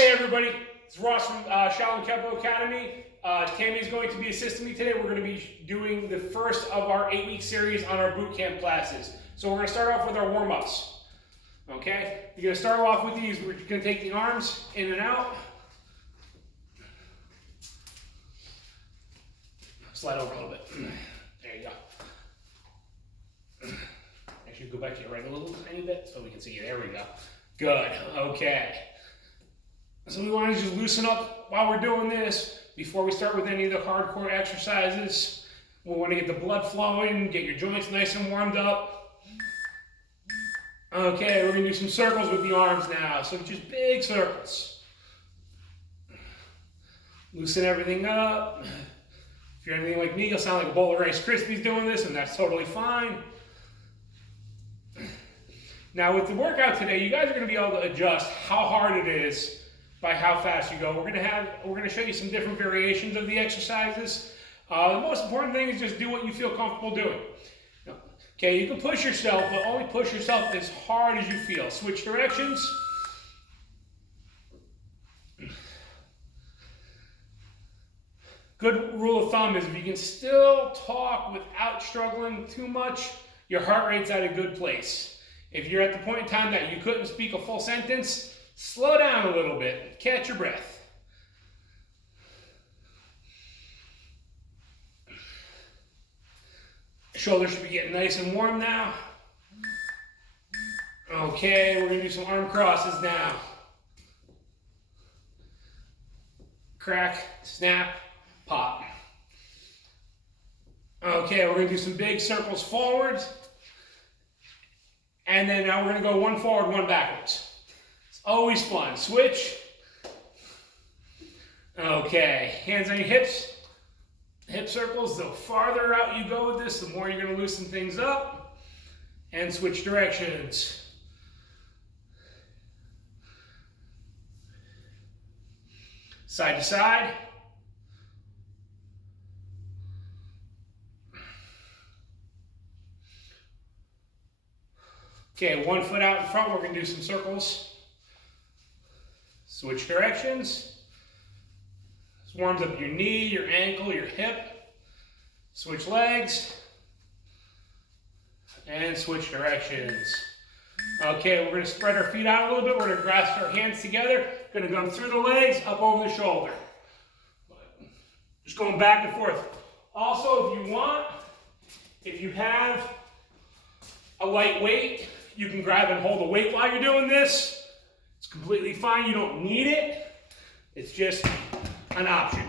Hey everybody, it's Ross from Shaolin Kempo Academy. Tammy is going to be assisting me today. We're going to be doing the first of our 8-week series on our boot camp classes. So we're going to start off with our warm-ups. Okay, you're going to start off with these. We're going to take the arms in and out. Slide over a little bit. There you go. Actually, go back to your right a little tiny bit so we can see you. There we go. Good. Okay. So we want to just loosen up while we're doing this before we start with any of the hardcore exercises. We want to get the blood flowing, get your joints nice and warmed up. Okay, we're going to do some circles with the arms now. So just big circles. Loosen everything up. If you're anything like me, you'll sound like a bowl of Rice Krispies doing this, and that's totally fine. Now with the workout today, you guys are going to be able to adjust how hard it is by how fast you go. We're going to show you some different variations of the exercises. The most important thing is just do what you feel comfortable doing. Okay, you can push yourself, but only push yourself as hard as you feel. Switch directions. Good rule of thumb is if you can still talk without struggling too much, your heart rate's at a good place. If you're at the point in time that you couldn't speak a full sentence, slow down a little bit. Catch your breath. Shoulders should be getting nice and warm now. Okay, we're going to do some arm crosses now. Crack, snap, pop. Okay, we're going to do some big circles forwards. And then now we're going to go one forward, one backwards. It's always fun. Switch. Okay, hands on your hips. Hip circles, the farther out you go with this, the more you're going to loosen things up. And switch directions. Side to side. Okay, one foot out in front, we're going to do some circles. Switch directions. This warms up your knee, your ankle, your hip. Switch legs. And switch directions. Okay, we're going to spread our feet out a little bit. We're going to grasp our hands together. Going to come through the legs, up over the shoulder. Just going back and forth. Also, if you want, if you have a light weight, you can grab and hold a weight while you're doing this. It's completely fine. You don't need it. It's just an option.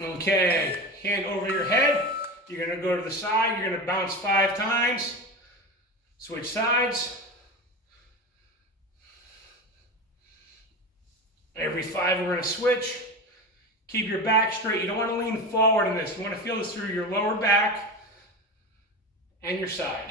Okay, hand over your head. You're going to go to the side. You're going to bounce 5 times. Switch sides. Every 5 we're going to switch. Keep your back straight. You don't want to lean forward in this. You want to feel this through your lower back and your side.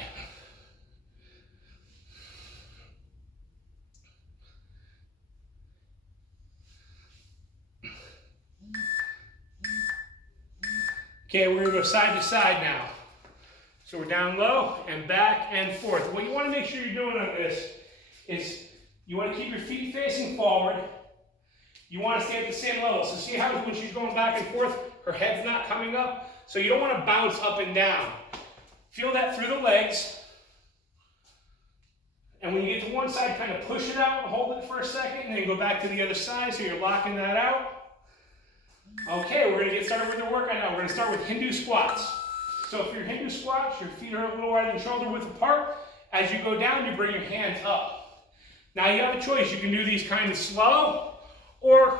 Okay, we're going to go side to side now. So we're down low and back and forth. What you want to make sure you're doing on this is you want to keep your feet facing forward. You want to stay at the same level. So see how when she's going back and forth, her head's not coming up? So you don't want to bounce up and down. Feel that through the legs. And when you get to one side, kind of push it out, hold it for a second, and then go back to the other side so you're locking that out. Okay, we're going to get started with the workout now. We're going to start with Hindu squats. So for your Hindu squats, your feet are a little wider than shoulder width apart. As you go down, you bring your hands up. Now you have a choice. You can do these kind of slow, or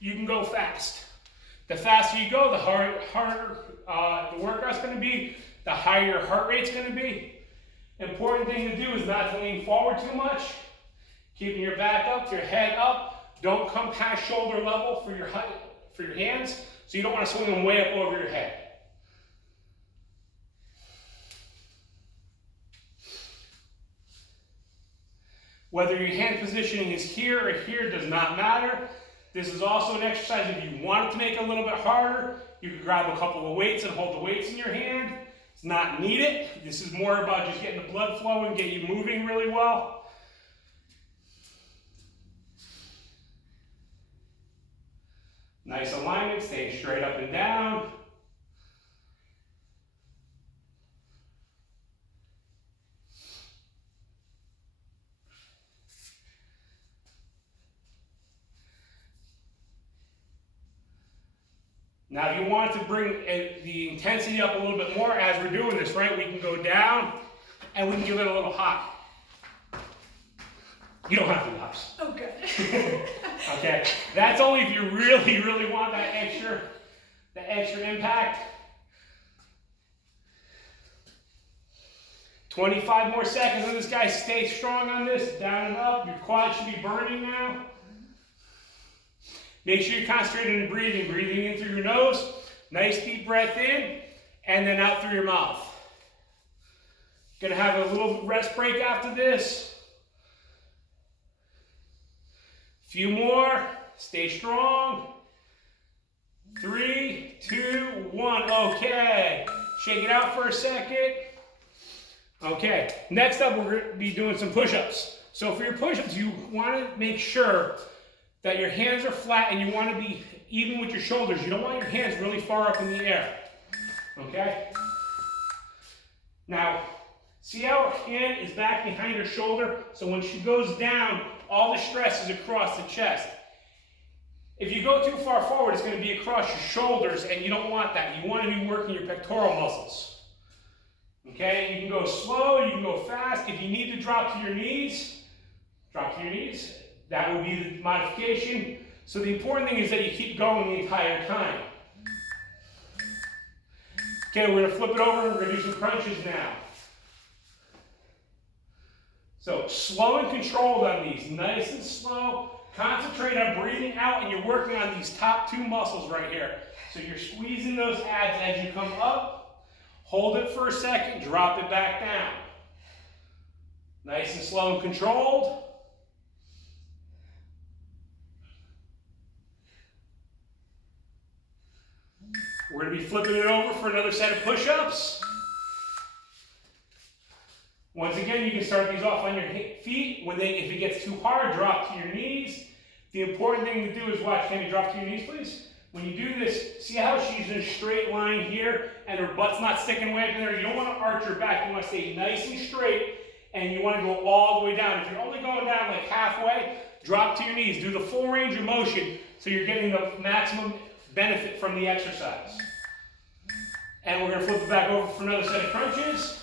you can go fast. The faster you go, the harder the workout's going to be, the higher your heart rate's going to be. Important thing to do is not to lean forward too much. Keeping your back up, your head up. Don't come past shoulder level for your height, for your hands, so you don't want to swing them way up over your head. Whether your hand positioning is here or here does not matter. This is also an exercise if you want it to make it a little bit harder. You can grab a couple of weights and hold the weights in your hand. It's not needed. This is more about just getting the blood flowing, get you moving really well. Nice alignment, staying straight up and down. Now, if you want to bring the intensity up a little bit more as we're doing this, right, we can go down and we can give it a little hop. You don't have to do hops. Oh, good. Okay, that's only if you really, really want that extra impact. 25 more seconds on this, guy. Stay strong on this. Down and up. Your quad should be burning now. Make sure you're concentrating on breathing. Breathing in through your nose. Nice deep breath in. And then out through your mouth. Gonna have a little rest break after this. Few more. Stay strong. 3, 2, 1. Okay. Shake it out for a second. Okay. Next up, we're going to be doing some push-ups. So for your push-ups, you want to make sure that your hands are flat and you want to be even with your shoulders. You don't want your hands really far up in the air. Okay? Now, see how her hand is back behind her shoulder? So when she goes down, all the stress is across the chest. If you go too far forward, it's going to be across your shoulders, and you don't want that. You want to be working your pectoral muscles. Okay? You can go slow, you can go fast. If you need to drop to your knees, drop to your knees. That would be the modification. So the important thing is that you keep going the entire time. Okay, we're going to flip it over and we're going to do some crunches now. So slow and controlled on these, nice and slow. Concentrate on breathing out, and you're working on these top 2 muscles right here. So you're squeezing those abs as you come up. Hold it for a second, drop it back down. Nice and slow and controlled. We're going to be flipping it over for another set of push-ups. Once again, you can start these off on your feet. If it gets too hard, drop to your knees. The important thing to do is watch. Can you drop to your knees, please? When you do this, see how she's in a straight line here and her butt's not sticking way up in there? You don't want to arch her back. You want to stay nice and straight, and you want to go all the way down. If you're only going down like halfway, drop to your knees. Do the full range of motion so you're getting the maximum benefit from the exercise. And we're going to flip it back over for another set of crunches.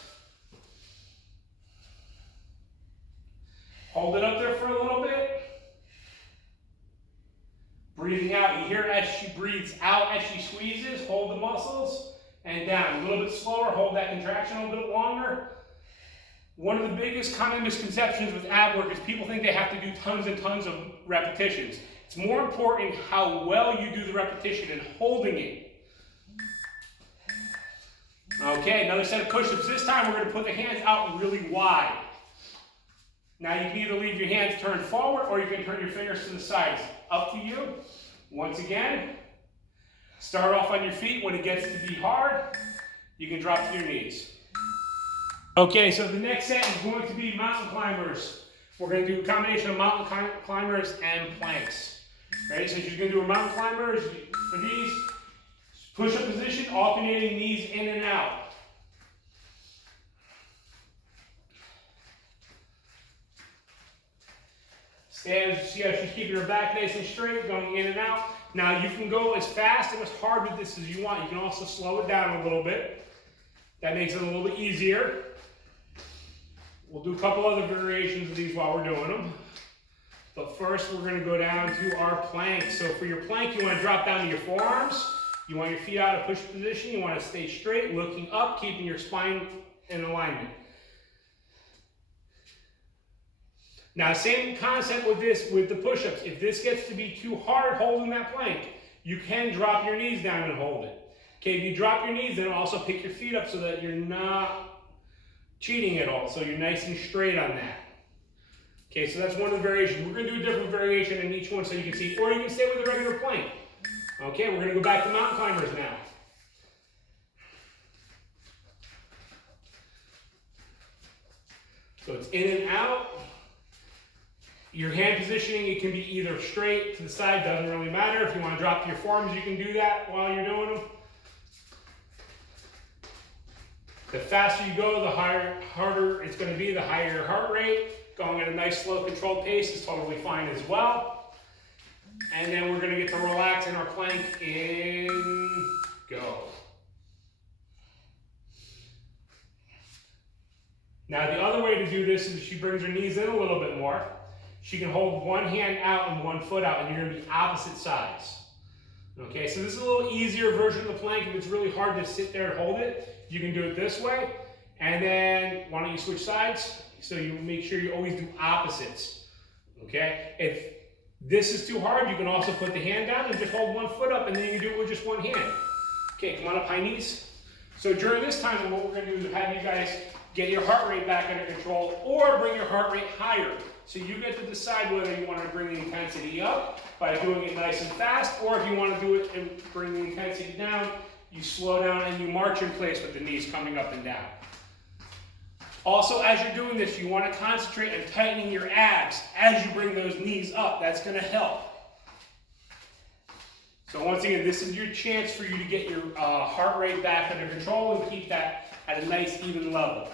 Hold it up there for a little bit. Breathing out. You hear as she breathes out, as she squeezes, hold the muscles, and down. A little bit slower, hold that contraction a little bit longer. One of the biggest common misconceptions with ab work is people think they have to do tons and tons of repetitions. It's more important how well you do the repetition and holding it. Okay, another set of push-ups. This time we're going to put the hands out really wide. Now you can either leave your hands turned forward or you can turn your fingers to the sides. Up to you. Once again, start off on your feet. When it gets to be hard, you can drop to your knees. Okay, so the next set is going to be mountain climbers. We're going to do a combination of mountain climbers and planks. Ready? So you're going to do a mountain climbers for these. Push-up position, alternating knees in and out. See how she's keeping her back nice and straight, going in and out. Now you can go as fast and as hard with this as you want. You can also slow it down a little bit. That makes it a little bit easier. We'll do a couple other variations of these while we're doing them. But first we're going to go down to our plank. So for your plank, you want to drop down to your forearms. You want your feet out of push position. You want to stay straight, looking up, keeping your spine in alignment. Now, same concept with this, with the push-ups. If this gets to be too hard holding that plank, you can drop your knees down and hold it. Okay, if you drop your knees, then also pick your feet up so that you're not cheating at all. So you're nice and straight on that. Okay, so that's one of the variations. We're going to do a different variation in each one so you can see, or you can stay with a regular plank. Okay, we're going to go back to mountain climbers now. So it's in and out. Your hand positioning, it can be either straight to the side, doesn't really matter. If you want to drop to your forearms, you can do that while you're doing them. The faster you go, the harder it's going to be, the higher your heart rate. Going at a nice, slow, controlled pace is totally fine as well. And then we're going to get to relax in our plank. In, go. Now the other way to do this is she brings her knees in a little bit more. She can hold one hand out and one foot out, and you're going to be opposite sides. Okay, so this is a little easier version of the plank. If it's really hard to sit there and hold it, you can do it this way. And then, why don't you switch sides? So you make sure you always do opposites. Okay, if this is too hard, you can also put the hand down and just hold one foot up, and then you can do it with just one hand. Okay, come on up, high knees. So during this time, what we're going to do is have you guys get your heart rate back under control, or bring your heart rate higher. So you get to decide whether you want to bring the intensity up by doing it nice and fast, or if you want to do it and bring the intensity down, you slow down and you march in place with the knees coming up and down. Also, as you're doing this, you want to concentrate on tightening your abs as you bring those knees up. That's going to help. So once again, this is your chance for you to get your heart rate back under control and keep that at a nice even level.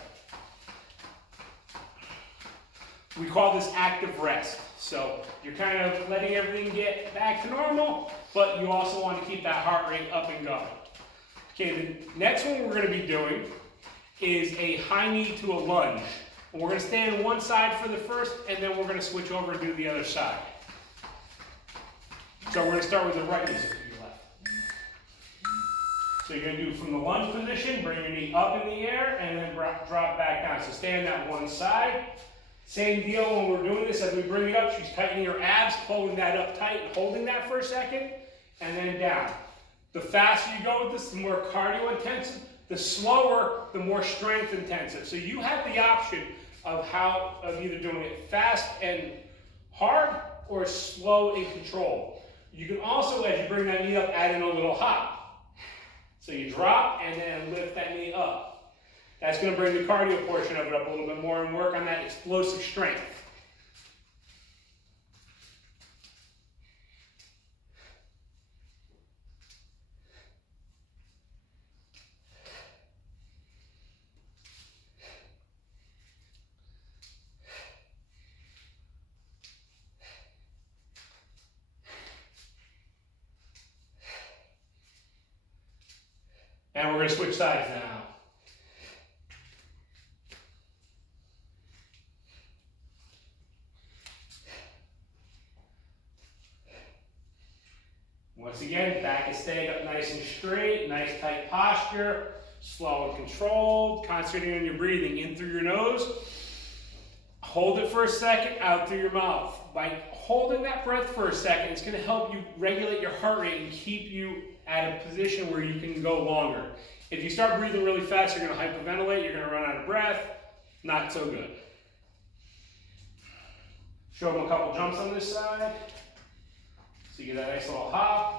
We call this active rest. So you're kind of letting everything get back to normal, but you also want to keep that heart rate up and going. Okay, the next one we're going to be doing is a high knee to a lunge. And we're going to stay on one side for the first, and then we're going to switch over and do the other side. So we're going to start with the right knee to your left. So you're going to do from the lunge position, bring your knee up in the air, and then drop back down. So stay on that one side. Same deal when we're doing this, as we bring it up, she's tightening her abs, pulling that up tight, holding that for a second, and then down. The faster you go with this, the more cardio intensive. The slower, the more strength intensive. So you have the option of either doing it fast and hard, or slow and controlled. You can also, as you bring that knee up, add in a little hop. So you drop and then lift that knee up. That's going to bring the cardio portion of it up a little bit more and work on that explosive strength. And we're going to switch sides now. Once again, back is staying up nice and straight, nice tight posture, slow and controlled, concentrating on your breathing in through your nose. Hold it for a second, out through your mouth. By holding that breath for a second, it's going to help you regulate your heart rate and keep you at a position where you can go longer. If you start breathing really fast, you're going to hyperventilate, you're going to run out of breath. Not so good. Show them a couple jumps on this side. So you get that nice little hop.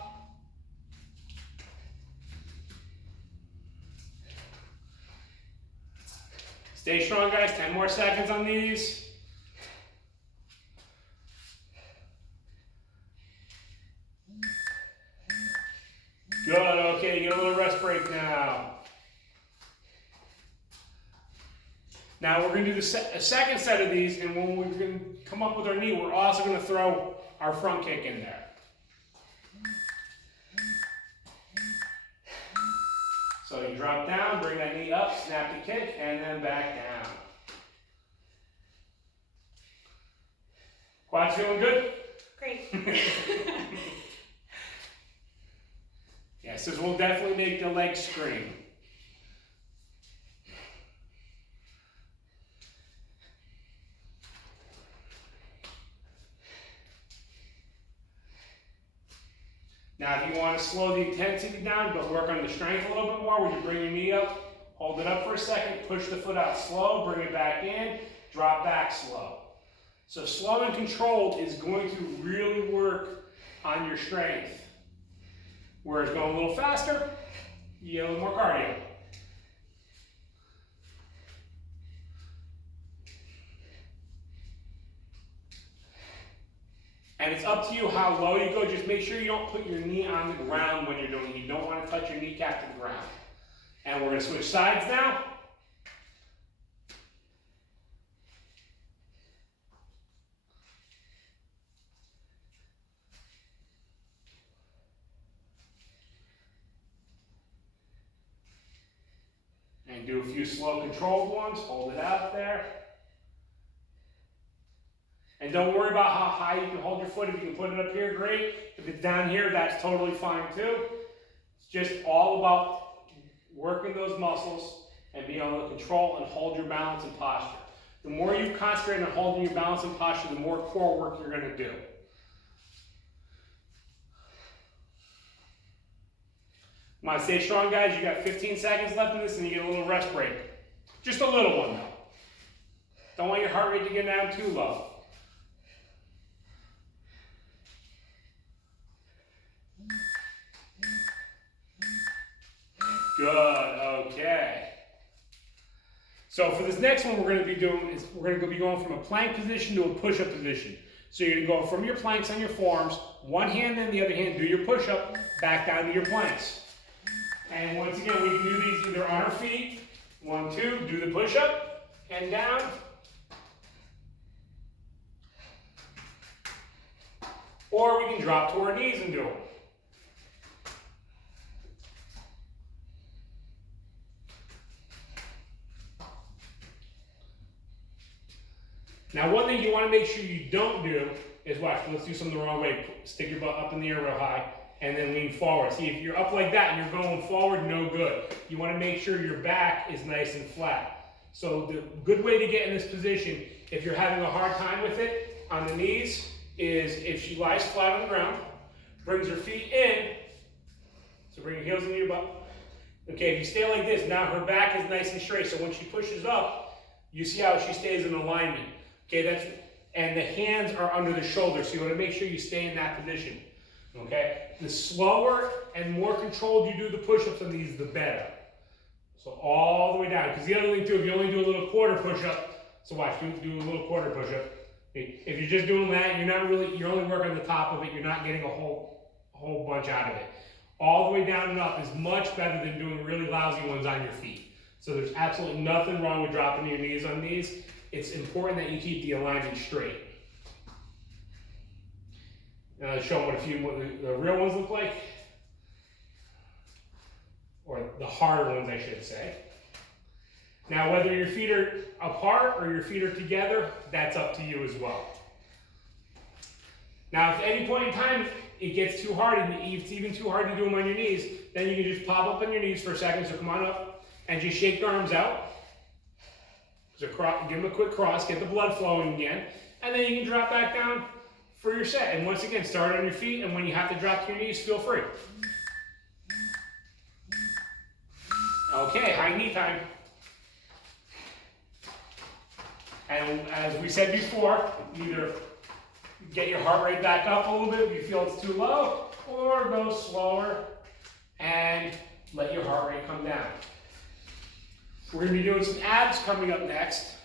Stay strong, guys. 10 more seconds on these. Good. Okay, get a little rest break now. Now we're going to do a second set of these, and when we're going to come up with our knee, we're also going to throw our front kick in there. So you drop down, bring that knee up, snap the kick, and then back down. Quads feeling good? Great. Yes, this will definitely make the legs scream. Now, if you want to slow the intensity down, but work on the strength a little bit more, when you bring your knee up, hold it up for a second, push the foot out slow, bring it back in, drop back slow. So slow and controlled is going to really work on your strength. Whereas going a little faster, you get a little more cardio. And it's up to you how low you go. Just make sure you don't put your knee on the ground when you're doing it. You don't want to touch your kneecap to the ground. And we're going to switch sides now. And do a few slow controlled ones. Hold it out there. And don't worry about how high you can hold your foot. If you can put it up here, great. If it's down here, that's totally fine too. It's just all about working those muscles and being able to control and hold your balance and posture. The more you concentrate on holding your balance and posture, the more core work you're going to do. Come on, stay strong, guys. You got 15 seconds left in this, and you get a little rest break. Just a little one, though. Don't want your heart rate to get down too low. Good, okay. So for this next one, we're going to be doing is we're going to be going from a plank position to a push-up position. So you're going to go from your planks on your forearms, one hand and the other hand, do your push-up, back down to your planks. And once again, we can do these either on our feet, 1, 2, do the push-up, and down. Or we can drop to our knees and do them. Now, one thing you want to make sure you don't do is watch. Let's do something the wrong way. Stick your butt up in the air real high and then lean forward. See, if you're up like that and you're going forward, no good. You want to make sure your back is nice and flat. So the good way to get in this position, if you're having a hard time with it, on the knees, is if she lies flat on the ground, brings her feet in, so bring your heels into your butt. Okay, if you stay like this, now her back is nice and straight, so when she pushes up, you see how she stays in alignment. Okay, and the hands are under the shoulders, so you want to make sure you stay in that position. Okay, the slower and more controlled you do the push-ups on these, the better. So all the way down, because the other thing too, if you only do a little quarter push-up, so watch, do a little quarter push-up. If you're just doing that, you're only working the top of it, you're not getting a whole bunch out of it. All the way down and up is much better than doing really lousy ones on your feet. So there's absolutely nothing wrong with dropping your knees on these. It's important that you keep the alignment straight. And I'll show them what the real ones look like. Or the harder ones, I should say. Now, whether your feet are apart or your feet are together, that's up to you as well. Now, if at any point in time it gets too hard, and it's even too hard to do them on your knees, then you can just pop up on your knees for a second. So come on up and just shake your arms out. So give them a quick cross, get the blood flowing again, and then you can drop back down for your set. And once again, start on your feet, and when you have to drop to your knees, feel free. Okay, high knee time. And as we said before, either get your heart rate back up a little bit if you feel it's too low, or go slower and let your heart rate come down. We're going to be doing some abs coming up next.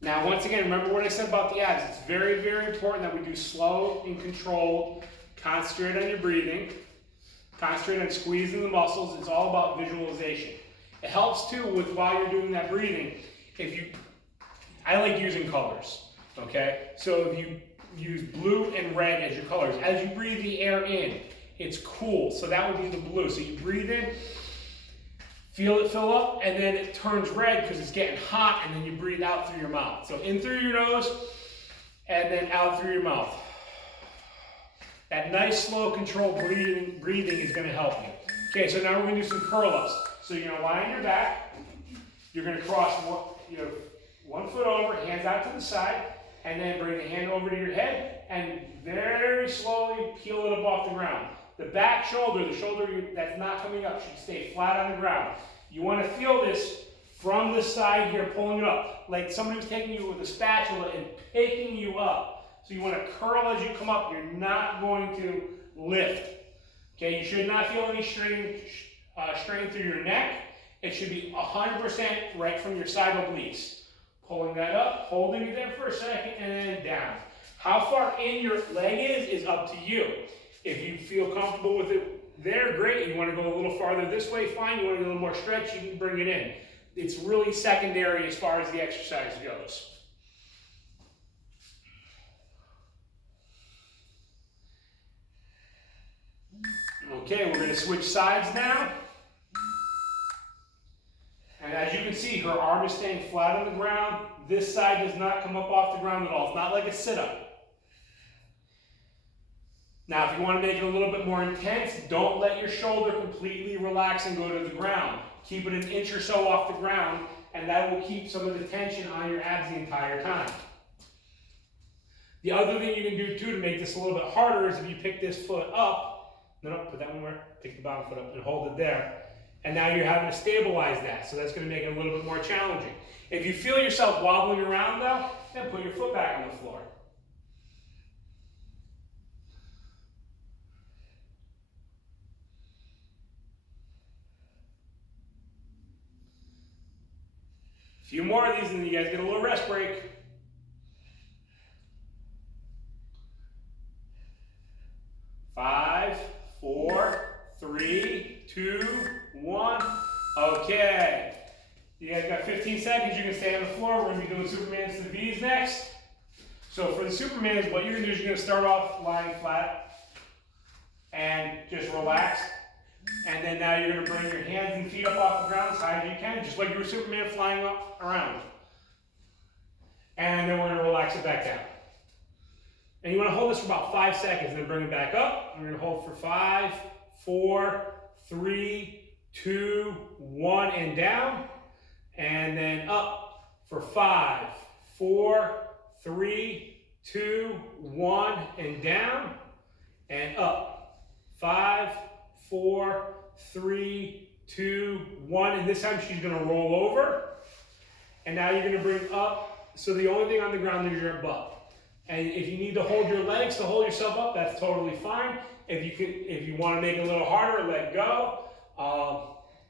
Now, once again, remember what I said about the abs. It's very, very important that we do slow and controlled. Concentrate on your breathing. Concentrate on squeezing the muscles. It's all about visualization. It helps too with while you're doing that breathing. I like using colors, okay? So if you use blue and red as your colors, as you breathe the air in, it's cool. So that would be the blue. So you breathe in, feel it fill up, and then it turns red because it's getting hot, and then you breathe out through your mouth. So in through your nose, and then out through your mouth. That nice, slow, controlled breathing is going to help you. Okay, so now we're going to do some curl-ups. So you're going to lie on your back. You're going to cross one foot over, hands out to the side, and then bring the hand over to your head, and very slowly peel it up off the ground. The back shoulder, the shoulder that's not coming up, should stay flat on the ground. You want to feel this from the side here, pulling it up, like somebody was taking you with a spatula and picking you up. So you want to curl as you come up. You're not going to lift. Okay, you should not feel any strain through your neck. It should be 100% right from your side obliques. Pulling that up, holding it there for a second, and then down. How far in your leg is up to you. If you feel comfortable with it there, great. You want to go a little farther this way, fine. You want to get a little more stretch, you can bring it in. It's really secondary as far as the exercise goes. Okay, we're going to switch sides now. And as you can see, her arm is staying flat on the ground. This side does not come up off the ground at all. It's not like a sit-up. Now, if you want to make it a little bit more intense, don't let your shoulder completely relax and go to the ground. Keep it an inch or so off the ground, and that will keep some of the tension on your abs the entire time. The other thing you can do too to make this a little bit harder is if you pick this foot up, no, put that one where, pick the bottom foot up and hold it there. And now you're having to stabilize that, so that's going to make it a little bit more challenging. If you feel yourself wobbling around though, then put your foot back on the floor. A few more of these and then you guys get a little rest break. Five, four, three, two, one. Okay. You guys got 15 seconds. You can stay on the floor. We're going to be doing Supermans to V's next. So for the Supermans, what you're going to do is you're going to start off lying flat and just relax. And then now you're going to bring your hands and feet up off the ground as high as you can, just like you were Superman flying up around. And then we're going to relax it back down. And you want to hold this for about 5 seconds, and then bring it back up. We're going to hold for 5, 4, 3, 2, 1, and down. And then up for 5, 4, 3, 2, 1, and down. And up. 5, 4, 3, 2, 1. And this time she's going to roll over. And now you're going to bring up. So the only thing on the ground is your butt. And if you need to hold your legs to hold yourself up, that's totally fine. If you want to make it a little harder, let go.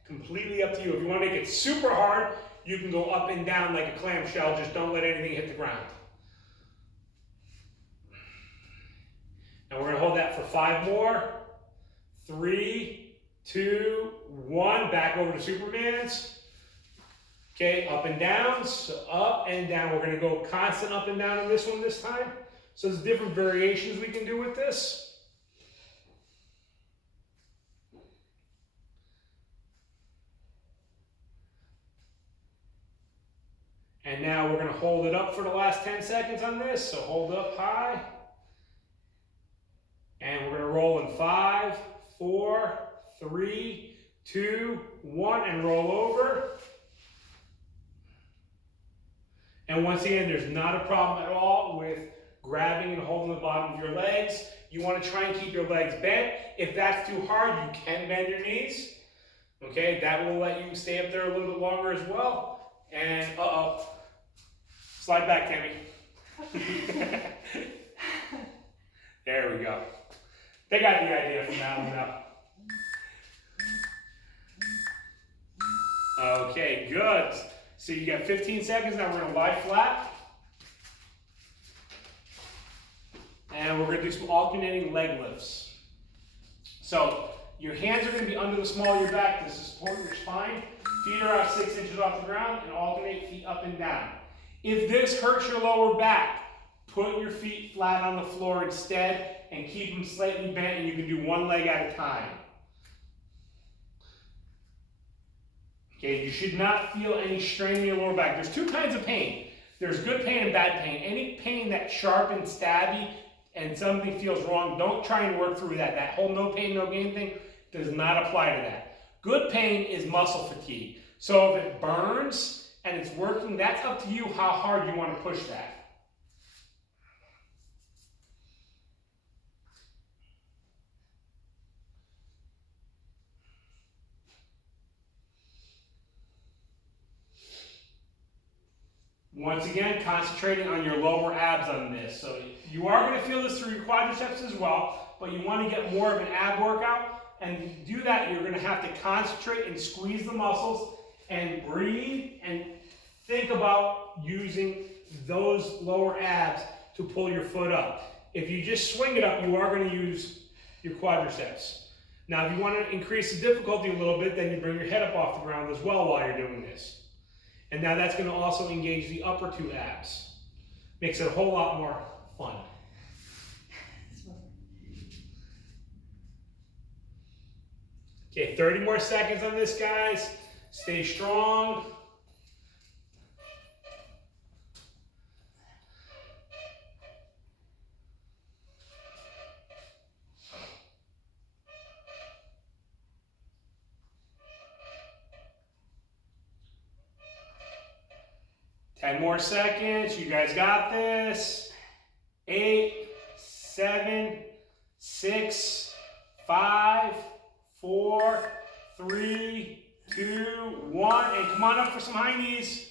Completely up to you. If you want to make it super hard, you can go up and down like a clamshell. Just don't let anything hit the ground. And we're going to hold that for 5 more. 3, 2, 1. Back over to Superman's. Okay, up and down, so up and down. We're going to go constant up and down on this one this time. So there's different variations we can do with this. And now we're going to hold it up for the last 10 seconds on this. So hold up high. And we're going to roll in 5, 4, 3, 2, 1, and roll over. And once again, there's not a problem at all with grabbing and holding the bottom of your legs. You want to try and keep your legs bent. If that's too hard, you can bend your knees. Okay, that will let you stay up there a little bit longer as well. And slide back, Tammy. There we go. They got the idea from that one now. Okay, good. So you got 15 seconds. Now we're going to lie flat. And we're going to do some alternating leg lifts. So your hands are going to be under the small of your back to support your spine. Feet are out 6 inches off the ground and alternate feet up and down. If this hurts your lower back, put your feet flat on the floor instead and keep them slightly bent, and you can do one leg at a time. Okay, you should not feel any strain in your lower back. There's 2 kinds of pain. There's good pain and bad pain. Any pain that's sharp and stabby and something feels wrong, don't try and work through that. That whole no pain, no gain thing does not apply to that. Good pain is muscle fatigue. So if it burns and it's working, that's up to you how hard you want to push that. Once again, concentrating on your lower abs on this. So you are going to feel this through your quadriceps as well, but you want to get more of an ab workout. And to do that, you're going to have to concentrate and squeeze the muscles and breathe and think about using those lower abs to pull your foot up. If you just swing it up, you are going to use your quadriceps. Now, if you want to increase the difficulty a little bit, then you bring your head up off the ground as well while you're doing this. And now that's going to also engage the upper two abs. Makes it a whole lot more fun. Okay, 30 more seconds on this, guys. Stay strong. Ten more seconds. You guys got this. 8, 7, 6, 5, 4, 3, 2, 1. And come on up for some high knees.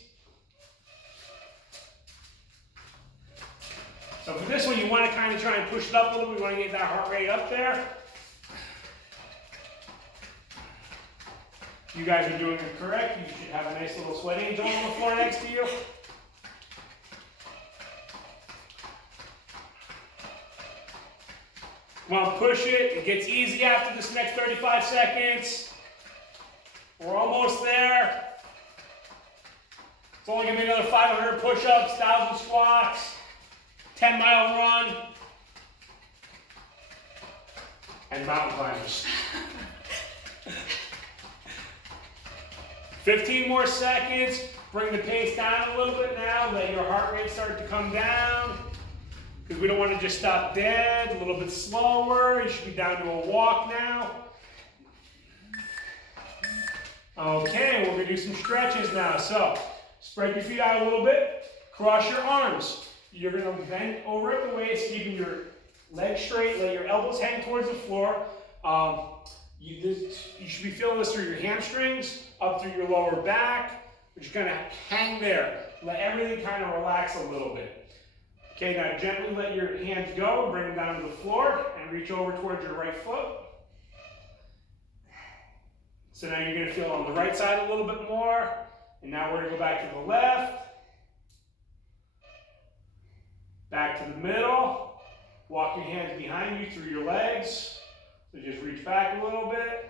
So for this one, you want to kind of try and push it up a little bit. You want to get that heart rate up there. You guys are doing it correct. You should have a nice little sweat angel on the floor next to you. Come on, push it. It gets easy after this next 35 seconds. We're almost there. It's only going to be another 500 push-ups, 1,000 squats, 10-mile run, and mountain climbers. 15 more seconds. Bring the pace down a little bit now. Let your heart rate start to come down. Because we don't want to just stop dead. A little bit slower. You should be down to a walk now. Okay, we're going to do some stretches now. So, spread your feet out a little bit. Cross your arms. You're going to bend over at the waist, keeping your legs straight. Let your elbows hang towards the floor. You should be feeling this through your hamstrings, up through your lower back. We're just going to hang there. Let everything kind of relax a little bit. Okay, now gently let your hands go, bring them down to the floor, and reach over towards your right foot. So now you're going to feel on the right side a little bit more. And now we're going to go back to the left. Back to the middle. Walk your hands behind you through your legs. So just reach back a little bit.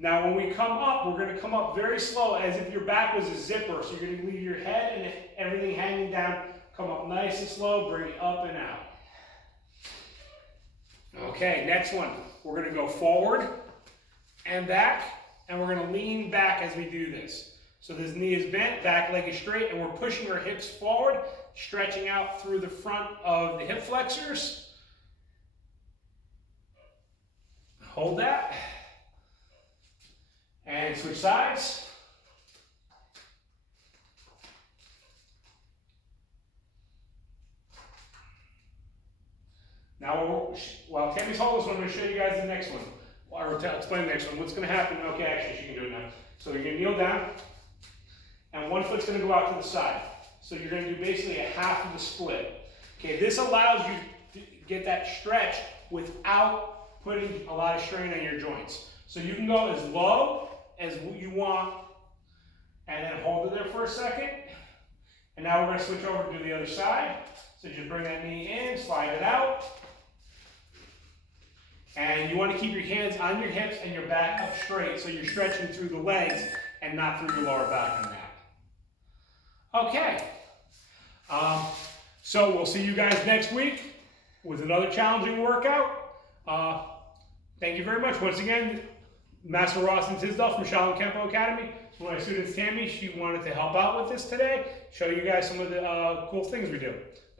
Now when we come up, we're going to come up very slow as if your back was a zipper. So you're going to leave your head and everything hanging down. Come up nice and slow, bring it up and out. Okay, next one. We're going to go forward and back, and we're going to lean back as we do this. So this knee is bent, back leg is straight, and we're pushing our hips forward, stretching out through the front of the hip flexors. Hold that. And switch sides. Now, while Tammy's holding this one, I'm going to show you guys the next one. Or explain the next one. What's going to happen? Okay, actually, she can do it now. So you're going to kneel down, and one foot's going to go out to the side. So you're going to do basically a half of the split. Okay, this allows you to get that stretch without putting a lot of strain on your joints. So you can go as low as you want, and then hold it there for a second. And now we're going to switch over to the other side. So just bring that knee in, slide it out. And you want to keep your hands on your hips and your back up straight so you're stretching through the legs and not through your lower back on that. Okay. So we'll see you guys next week with another challenging workout. Thank you very much. Once again, Master Ross and Tisdale from Shaolin Kempo Academy. One of my students, Tammy, she wanted to help out with this today, show you guys some of the cool things we do.